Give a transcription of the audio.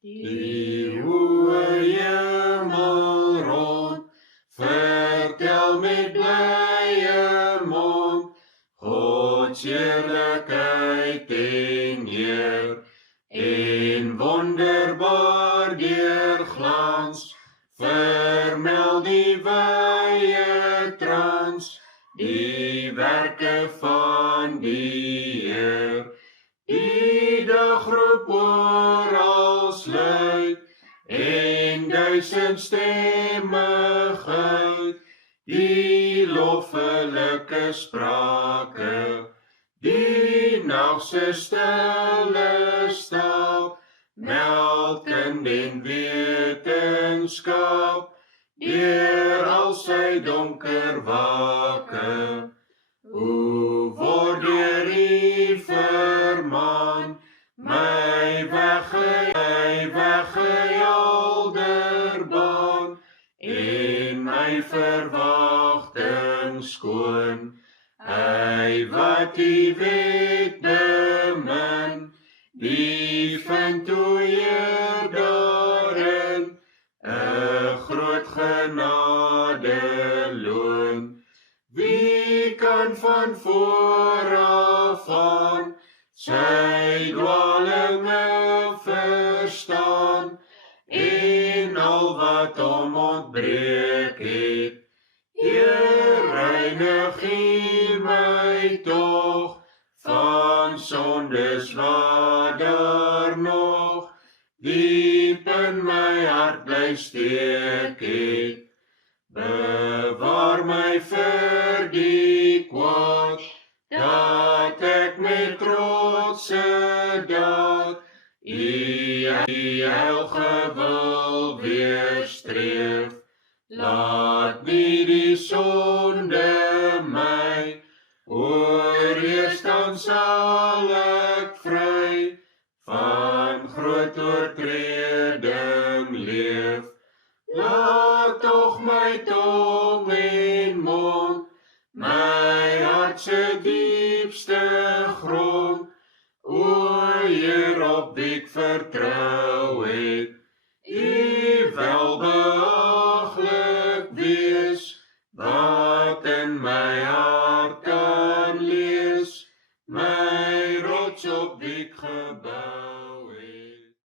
Die hoë hemelrond, vertel met blye mond, Gods heerlikheid en eer, en wonderbaar deurglans, vermeld die wye trans, die werke van die Heer. Die dagroep orals luid, en duisend stemmigheid, die loffelijke sprake, die nachtse stille stap, melkend in wetenskap, deur al sy donker wake. Hoe word deur U vermaan, my weggejalderbaan, en my verwagting skoon. Hy wat die wet bemin, die vind toeëer daarin, 'n groot genade loon. Wie kan van vooraf aan sy dwalinge verstaan, en al wat hom ontbreek het? Heer, reinig U my tog van sondes wat daar nog diep in my hart bly steek het. Bewaar my vir die kwaad, dat ek met trotse daad U heilige wil weerstreef. Laat nie die sonde my oorheers, dan sal ek vry van groot oortreding leef. Laat tog my tong en mond, my hart se diepste grond, o Heer, op wie ek vertrou het,